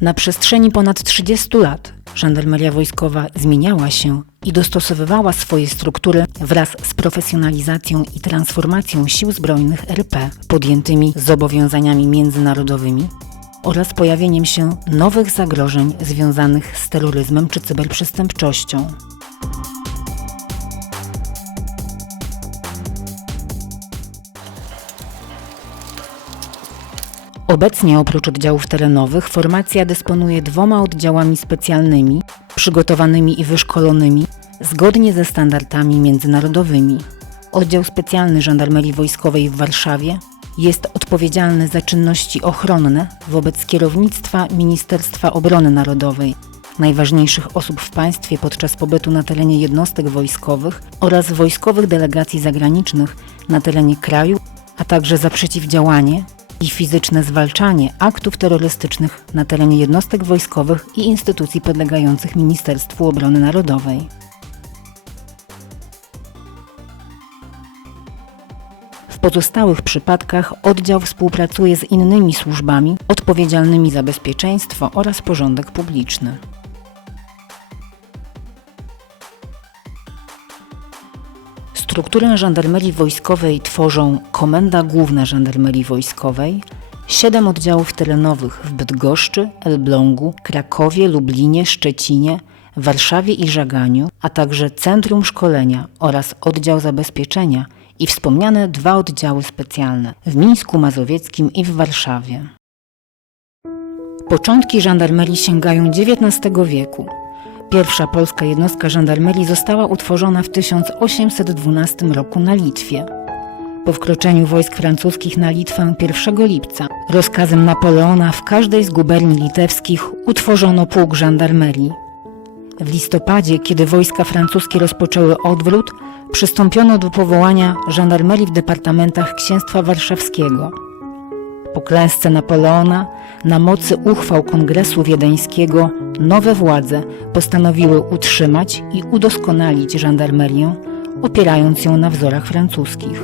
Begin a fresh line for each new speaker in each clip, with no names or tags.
Na przestrzeni ponad 30 lat żandarmeria wojskowa zmieniała się i dostosowywała swoje struktury wraz z profesjonalizacją i transformacją sił zbrojnych RP, podjętymi zobowiązaniami międzynarodowymi oraz pojawieniem się nowych zagrożeń związanych z terroryzmem czy cyberprzestępczością. Obecnie oprócz oddziałów terenowych formacja dysponuje dwoma oddziałami specjalnymi, przygotowanymi i wyszkolonymi zgodnie ze standardami międzynarodowymi. Oddział specjalny Żandarmerii Wojskowej w Warszawie jest odpowiedzialny za czynności ochronne wobec kierownictwa Ministerstwa Obrony Narodowej, najważniejszych osób w państwie podczas pobytu na terenie jednostek wojskowych oraz wojskowych delegacji zagranicznych na terenie kraju, a także za przeciwdziałanie i fizyczne zwalczanie aktów terrorystycznych na terenie jednostek wojskowych i instytucji podlegających Ministerstwu Obrony Narodowej. W pozostałych przypadkach oddział współpracuje z innymi służbami odpowiedzialnymi za bezpieczeństwo oraz porządek publiczny. Strukturę żandarmerii wojskowej tworzą Komenda Główna Żandarmerii Wojskowej, siedem oddziałów terenowych w Bydgoszczy, Elblągu, Krakowie, Lublinie, Szczecinie, Warszawie i Żaganiu, a także Centrum Szkolenia oraz Oddział Zabezpieczenia i wspomniane dwa oddziały specjalne w Mińsku Mazowieckim i w Warszawie. Początki żandarmerii sięgają XIX wieku. Pierwsza polska jednostka żandarmerii została utworzona w 1812 roku na Litwie. Po wkroczeniu wojsk francuskich na Litwę 1 lipca rozkazem Napoleona w każdej z guberni litewskich utworzono pułk żandarmerii. W listopadzie, kiedy wojska francuskie rozpoczęły odwrót, przystąpiono do powołania żandarmerii w departamentach Księstwa Warszawskiego. Po klęsce Napoleona, na mocy uchwał Kongresu Wiedeńskiego, nowe władze postanowiły utrzymać i udoskonalić żandarmerię, opierając ją na wzorach francuskich.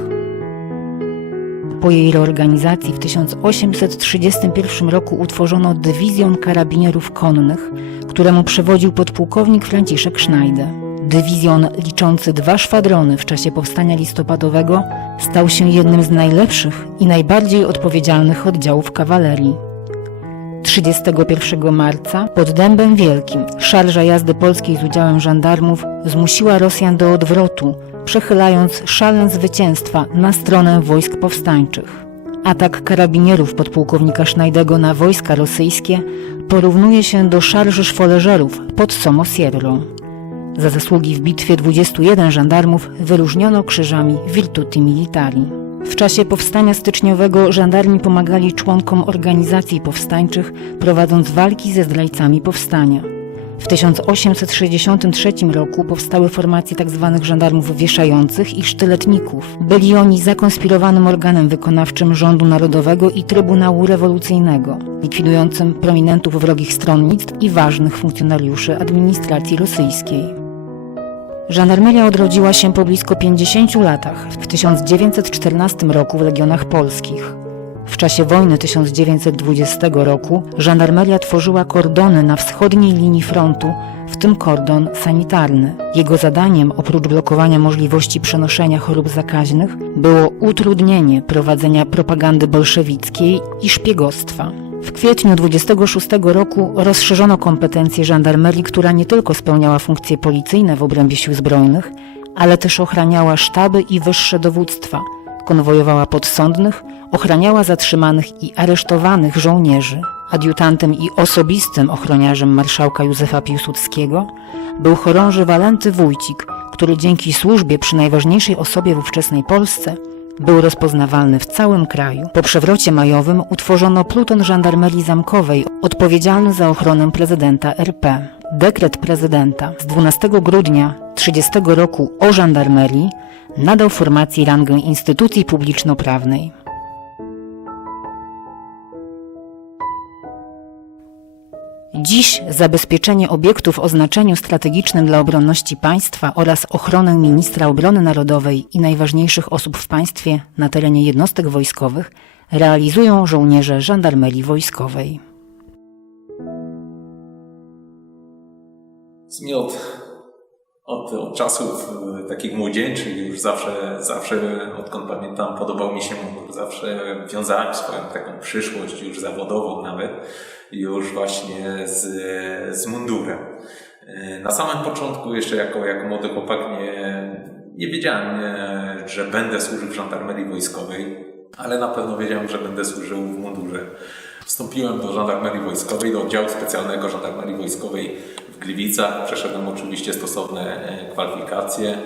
Po jej reorganizacji w 1831 roku utworzono Dywizjon Karabinierów Konnych, któremu przewodził podpułkownik Franciszek Schneider. Dywizjon liczący dwa szwadrony w czasie powstania listopadowego stał się jednym z najlepszych i najbardziej odpowiedzialnych oddziałów kawalerii. 31 marca pod Dębem Wielkim szarża jazdy polskiej z udziałem żandarmów zmusiła Rosjan do odwrotu, przechylając szalę zwycięstwa na stronę wojsk powstańczych. Atak karabinierów podpułkownika Schneidego na wojska rosyjskie porównuje się do szarży szwoleżerów pod Somosierrą. Za zasługi w bitwie 21 żandarmów wyróżniono krzyżami Virtuti Militari. W czasie powstania styczniowego żandarmi pomagali członkom organizacji powstańczych, prowadząc walki ze zdrajcami powstania. W 1863 roku powstały formacje tzw. żandarmów wieszających i sztyletników. Byli oni zakonspirowanym organem wykonawczym rządu narodowego i Trybunału Rewolucyjnego, likwidującym prominentów wrogich stronnictw i ważnych funkcjonariuszy administracji rosyjskiej. Żandarmeria odrodziła się po blisko 50 latach, w 1914 roku w Legionach Polskich. W czasie wojny 1920 roku żandarmeria tworzyła kordony na wschodniej linii frontu, w tym kordon sanitarny. Jego zadaniem, oprócz blokowania możliwości przenoszenia chorób zakaźnych, było utrudnienie prowadzenia propagandy bolszewickiej i szpiegostwa. W kwietniu 26 roku rozszerzono kompetencje żandarmerii, która nie tylko spełniała funkcje policyjne w obrębie sił zbrojnych, ale też ochraniała sztaby i wyższe dowództwa, konwojowała podsądnych, ochraniała zatrzymanych i aresztowanych żołnierzy. Adiutantem i osobistym ochroniarzem marszałka Józefa Piłsudskiego był chorąży Walenty Wójcik, który dzięki służbie przy najważniejszej osobie w ówczesnej Polsce był rozpoznawalny w całym kraju. Po przewrocie majowym utworzono pluton żandarmerii zamkowej odpowiedzialny za ochronę prezydenta RP. Dekret prezydenta z 12 grudnia 30 roku o żandarmerii nadał formacji rangę instytucji publiczno-prawnej. Dziś zabezpieczenie obiektów o znaczeniu strategicznym dla obronności państwa oraz ochronę ministra obrony narodowej i najważniejszych osób w państwie na terenie jednostek wojskowych realizują żołnierze żandarmerii wojskowej.
Zmiot od, od, czasów e, takich młodzieńczych już zawsze, zawsze, odkąd pamiętam, podobał mi się mundur. Zawsze wiązałem swoją taką przyszłość, już zawodową nawet, już właśnie z, z mundurem. E, Na samym początku, jeszcze jako, jako młody chłopak, nie, nie wiedziałem, e, że będę służył w żandarmerii wojskowej, ale na pewno wiedziałem, że będę służył w mundurze. Wstąpiłem do żandarmerii wojskowej, do oddziału specjalnego żandarmerii wojskowej w Gliwicach. Przeszedłem oczywiście stosowne e, kwalifikacje.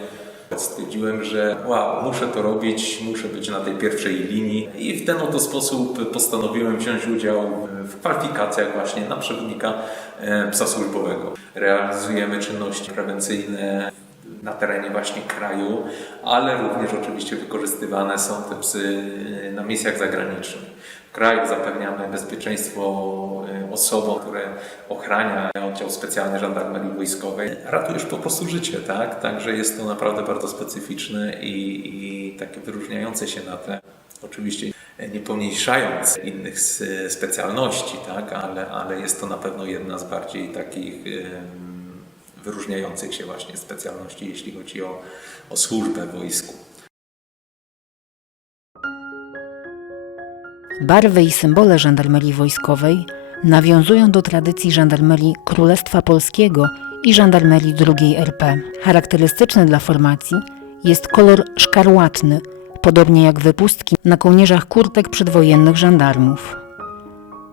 Stwierdziłem, że wow, muszę to robić, muszę być na tej pierwszej linii i w ten oto sposób postanowiłem wziąć udział w kwalifikacjach właśnie na przewodnika e, psa służbowego. Realizujemy czynności prewencyjne na terenie właśnie kraju, ale również oczywiście wykorzystywane są te psy e, na misjach zagranicznych. Kraju zapewniamy bezpieczeństwo e, osobom, które ochrania oddział specjalny żandarmerii wojskowej. Ratujesz po prostu życie, tak? Także jest to naprawdę bardzo specyficzne i, i takie wyróżniające się na tle. Oczywiście nie pomniejszając innych s- specjalności, tak? ale, ale jest to na pewno jedna z bardziej takich wyróżniających się właśnie specjalności, jeśli chodzi o, o służbę wojsku.
Barwy i symbole żandarmerii wojskowej nawiązują do tradycji żandarmerii Królestwa Polskiego i żandarmerii II RP. Charakterystyczny dla formacji jest kolor szkarłatny, podobnie jak wypustki na kołnierzach kurtek przedwojennych żandarmów.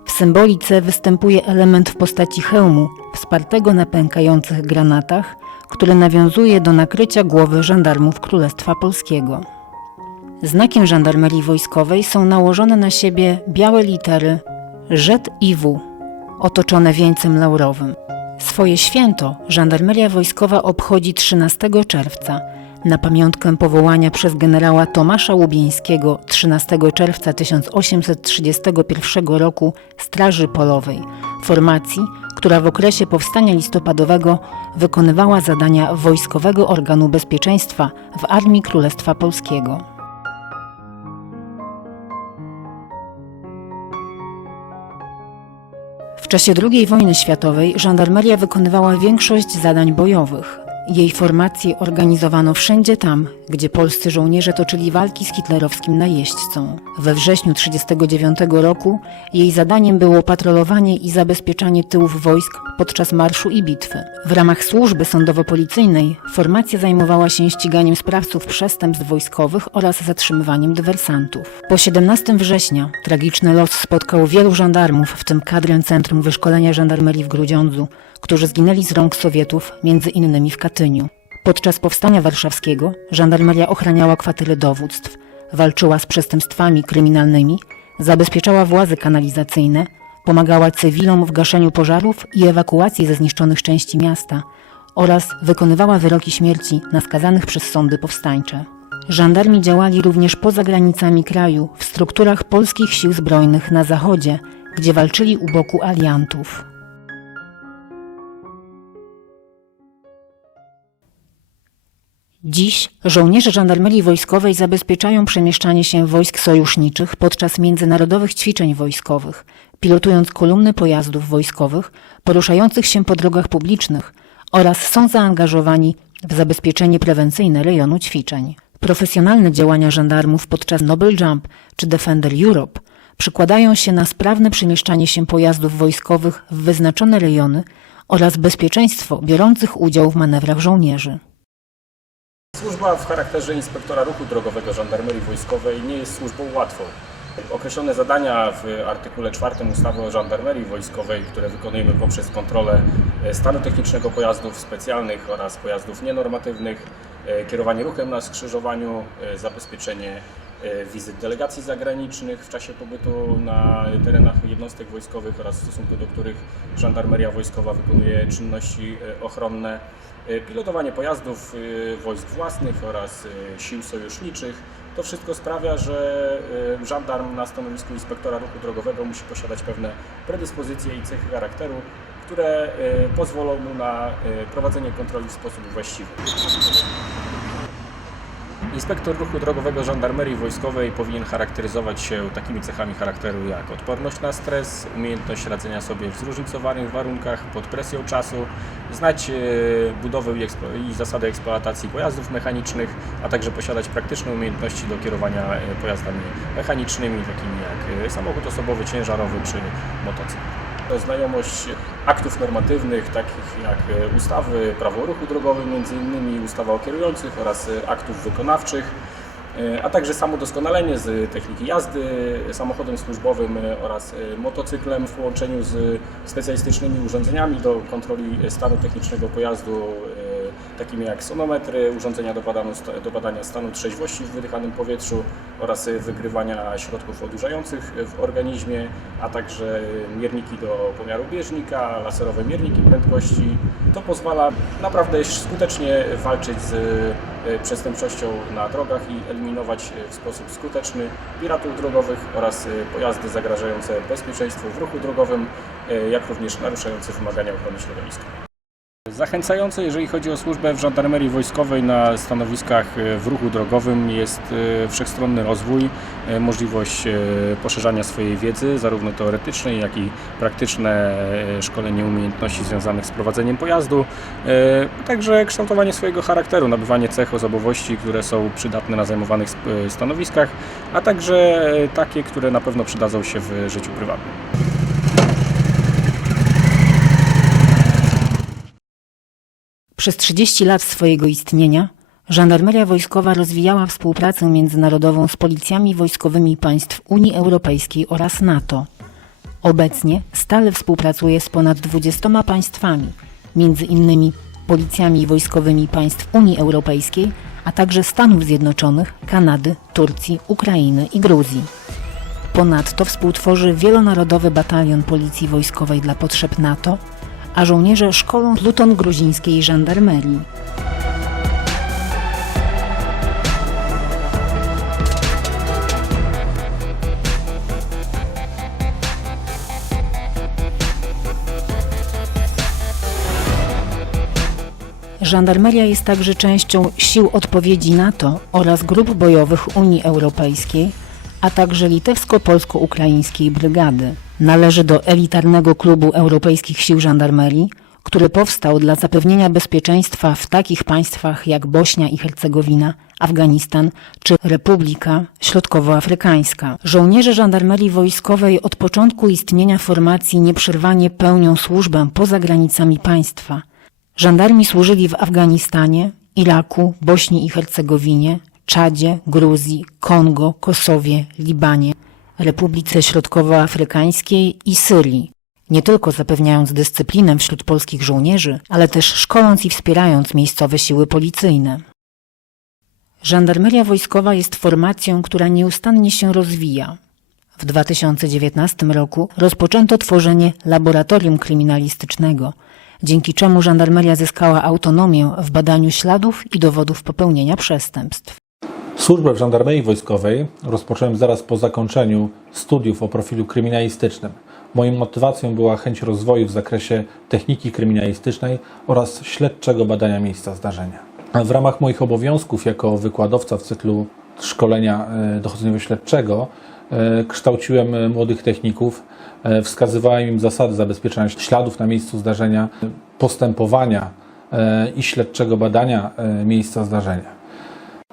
W symbolice występuje element w postaci hełmu, wspartego na pękających granatach, który nawiązuje do nakrycia głowy żandarmów Królestwa Polskiego. Znakiem żandarmerii wojskowej są nałożone na siebie białe litery Z i W, otoczone wieńcem laurowym. Swoje święto żandarmeria wojskowa obchodzi 13 czerwca na pamiątkę powołania przez generała Tomasza Łubieńskiego 13 czerwca 1831 roku Straży Polowej, formacji, która w okresie powstania listopadowego wykonywała zadania wojskowego organu bezpieczeństwa w Armii Królestwa Polskiego. W czasie II wojny światowej żandarmeria wykonywała większość zadań bojowych. Jej formacje organizowano wszędzie tam, gdzie polscy żołnierze toczyli walki z hitlerowskim najeźdźcą. We wrześniu 1939 roku jej zadaniem było patrolowanie i zabezpieczanie tyłów wojsk podczas marszu i bitwy. W ramach służby sądowo-policyjnej formacja zajmowała się ściganiem sprawców przestępstw wojskowych oraz zatrzymywaniem dywersantów. Po 17 września tragiczny los spotkał wielu żandarmów, w tym kadrę Centrum Wyszkolenia Żandarmerii w Grudziądzu, którzy zginęli z rąk Sowietów, między innymi w Katyniu. Podczas powstania warszawskiego żandarmeria ochraniała kwatery dowództw, walczyła z przestępstwami kryminalnymi, zabezpieczała włazy kanalizacyjne, pomagała cywilom w gaszeniu pożarów i ewakuacji ze zniszczonych części miasta oraz wykonywała wyroki śmierci na skazanych przez sądy powstańcze. Żandarmi działali również poza granicami kraju, w strukturach polskich sił zbrojnych na zachodzie, gdzie walczyli u boku aliantów. Dziś żołnierze żandarmerii wojskowej zabezpieczają przemieszczanie się wojsk sojuszniczych podczas międzynarodowych ćwiczeń wojskowych, pilotując kolumny pojazdów wojskowych poruszających się po drogach publicznych oraz są zaangażowani w zabezpieczenie prewencyjne rejonu ćwiczeń. Profesjonalne działania żandarmów podczas Noble Jump czy Defender Europe przykładają się na sprawne przemieszczanie się pojazdów wojskowych w wyznaczone rejony oraz bezpieczeństwo biorących udział w manewrach żołnierzy.
Służba w charakterze inspektora ruchu drogowego żandarmerii wojskowej nie jest służbą łatwą. Określone zadania w artykule 4 ustawy o żandarmerii wojskowej, które wykonujemy poprzez kontrolę e, stanu technicznego pojazdów specjalnych oraz pojazdów nienormatywnych, e, kierowanie ruchem na skrzyżowaniu, e, zabezpieczenie wizyt delegacji zagranicznych w czasie pobytu na terenach jednostek wojskowych oraz w stosunku do których żandarmeria wojskowa wykonuje czynności ochronne, pilotowanie pojazdów e, wojsk własnych oraz e, sił sojuszniczych. To wszystko sprawia, że e, żandarm na stanowisku inspektora ruchu drogowego musi posiadać pewne predyspozycje i cechy charakteru, które e, pozwolą mu na e, prowadzenie kontroli w sposób właściwy. Inspektor ruchu drogowego żandarmerii wojskowej powinien charakteryzować się takimi cechami charakteru jak odporność na stres, umiejętność radzenia sobie w zróżnicowanych warunkach pod presją czasu, znać e, budowę i, i zasady eksploatacji pojazdów mechanicznych, a także posiadać praktyczne umiejętności do kierowania e, pojazdami mechanicznymi, takimi jak e, samochód osobowy, ciężarowy czy motocykl. Znajomość aktów normatywnych, takich jak e, ustawy, prawo o ruchu drogowym, między innymi ustawa o kierujących oraz e, aktów wykonawczych, e, a także samo doskonalenie z techniki jazdy samochodem służbowym e, oraz e, motocyklem w połączeniu z specjalistycznymi urządzeniami do kontroli stanu technicznego pojazdu, e, takimi jak sonometry, urządzenia do badania, stanu trzeźwości w wydychanym powietrzu oraz wygrywania środków odurzających w organizmie, a także mierniki do pomiaru bieżnika, laserowe mierniki prędkości. To pozwala naprawdę skutecznie walczyć z e, przestępczością na drogach i eliminować w sposób skuteczny piratów drogowych oraz e, pojazdy zagrażające bezpieczeństwu w ruchu drogowym, e, jak również naruszające wymagania ochrony środowiska. Zachęcające, jeżeli chodzi o służbę w żandarmerii wojskowej na stanowiskach e, w ruchu drogowym jest e, wszechstronny rozwój, e, możliwość poszerzania swojej wiedzy, zarówno teoretycznej, jak i praktyczne szkolenie umiejętności związanych z prowadzeniem pojazdu, także kształtowanie swojego charakteru, nabywanie cech osobowości, które są przydatne na zajmowanych stanowiskach, a także takie, które na pewno przydadzą się w życiu prywatnym.
Przez 30 lat swojego istnienia żandarmeria wojskowa rozwijała współpracę międzynarodową z policjami wojskowymi państw Unii Europejskiej oraz NATO. Obecnie stale współpracuje z ponad 20 państwami, między innymi policjami wojskowymi państw Unii Europejskiej, a także Stanów Zjednoczonych, Kanady, Turcji, Ukrainy i Gruzji. Ponadto współtworzy wielonarodowy batalion Policji Wojskowej dla potrzeb NATO, a żołnierze szkolą pluton gruzińskiej żandarmerii. Żandarmeria jest także częścią sił odpowiedzi NATO oraz grup bojowych Unii Europejskiej, a także litewsko-polsko-ukraińskiej brygady. Należy do elitarnego klubu europejskich sił żandarmerii, który powstał dla zapewnienia bezpieczeństwa w takich państwach jak Bośnia i Hercegowina, Afganistan czy Republika Środkowoafrykańska. Żołnierze żandarmerii wojskowej od początku istnienia formacji nieprzerwanie pełnią służbę poza granicami państwa. Żandarmi służyli w Afganistanie, Iraku, Bośni i Hercegowinie, Czadzie, Gruzji, Kongo, Kosowie, Libanie, Republice Środkowoafrykańskiej i Syrii. Nie tylko zapewniając dyscyplinę wśród polskich żołnierzy, ale też szkoląc i wspierając miejscowe siły policyjne. Żandarmeria wojskowa jest formacją, która nieustannie się rozwija. W 2019 roku rozpoczęto tworzenie laboratorium kryminalistycznego, dzięki czemu żandarmeria zyskała autonomię w badaniu śladów i dowodów popełnienia przestępstw.
Służbę w żandarmerii wojskowej rozpocząłem zaraz po zakończeniu studiów o profilu kryminalistycznym. Moją motywacją była chęć rozwoju w zakresie techniki kryminalistycznej oraz śledczego badania miejsca zdarzenia. W ramach moich obowiązków jako wykładowca w cyklu szkolenia e, dochodzeniowo-śledczego e, kształciłem e, młodych techników, wskazywałem im zasady zabezpieczenia śladów na miejscu zdarzenia, postępowania i śledczego badania miejsca zdarzenia.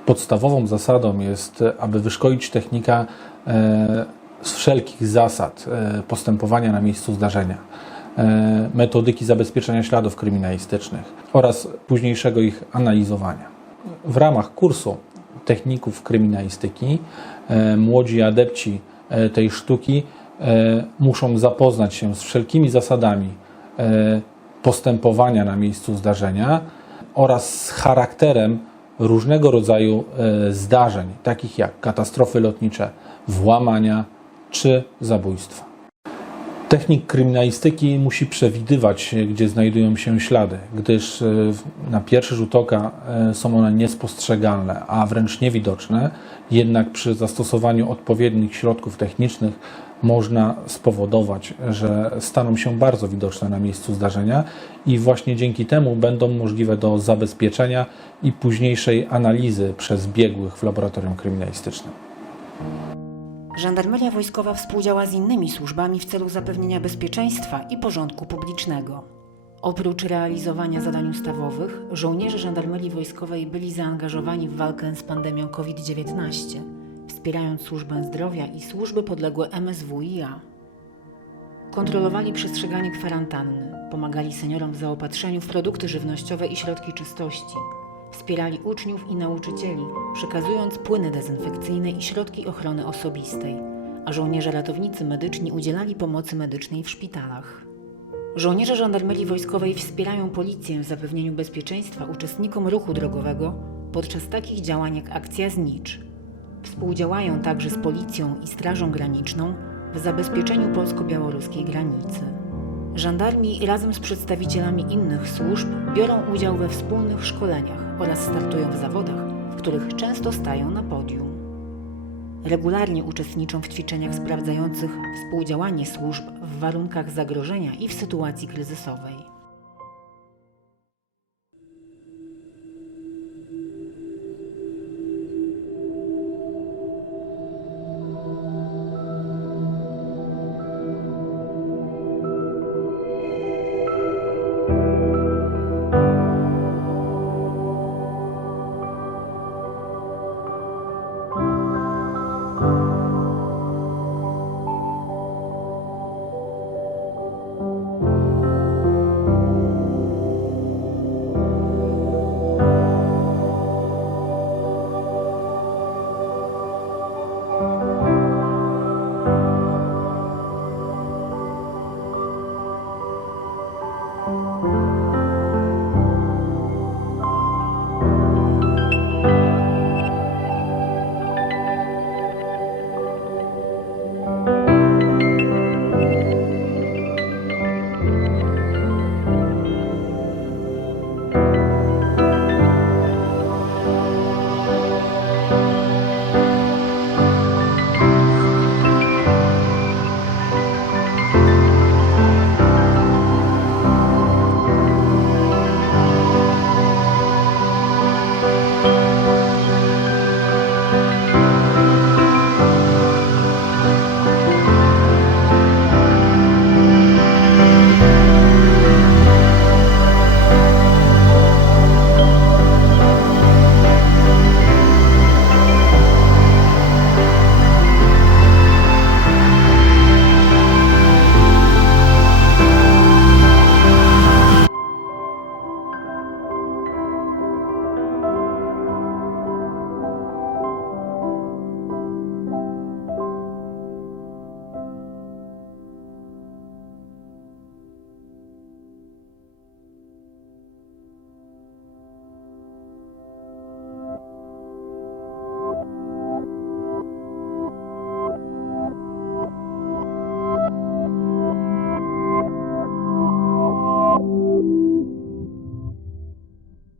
Podstawową zasadą jest, aby wyszkolić technika e, z wszelkich zasad e, postępowania na miejscu zdarzenia, e, metodyki zabezpieczenia śladów kryminalistycznych oraz późniejszego ich analizowania. W ramach kursu techników kryminalistyki młodzi adepci tej sztuki muszą zapoznać się z wszelkimi zasadami postępowania na miejscu zdarzenia oraz z charakterem różnego rodzaju e, zdarzeń, takich jak katastrofy lotnicze, włamania czy zabójstwa. Technik kryminalistyki musi przewidywać, gdzie znajdują się ślady, gdyż e, na pierwszy rzut oka e, są one niespostrzegalne, a wręcz niewidoczne. Jednak przy zastosowaniu odpowiednich środków technicznych można spowodować, że staną się bardzo widoczne na miejscu zdarzenia i właśnie dzięki temu będą możliwe do zabezpieczenia i późniejszej analizy przez biegłych w laboratorium kryminalistycznym.
Żandarmeria wojskowa współdziała z innymi służbami w celu zapewnienia bezpieczeństwa i porządku publicznego. Oprócz realizowania zadań ustawowych, żołnierze żandarmerii wojskowej byli zaangażowani w walkę z pandemią COVID-19, wspierając służbę zdrowia i służby podległe MSWiA. Kontrolowali przestrzeganie kwarantanny, pomagali seniorom w zaopatrzeniu w produkty żywnościowe i środki czystości, wspierali uczniów i nauczycieli, przekazując płyny dezynfekcyjne i środki ochrony osobistej, a żołnierze ratownicy medyczni udzielali pomocy medycznej w szpitalach. Żołnierze żandarmerii wojskowej wspierają policję w zapewnieniu bezpieczeństwa uczestnikom ruchu drogowego podczas takich działań jak akcja Znicz. Współdziałają także z policją i Strażą Graniczną w zabezpieczeniu polsko-białoruskiej granicy. Żandarmi razem z przedstawicielami innych służb biorą udział we wspólnych szkoleniach oraz startują w zawodach, w których często stają na podium. Regularnie uczestniczą w ćwiczeniach sprawdzających współdziałanie służb w warunkach zagrożenia i w sytuacji kryzysowej.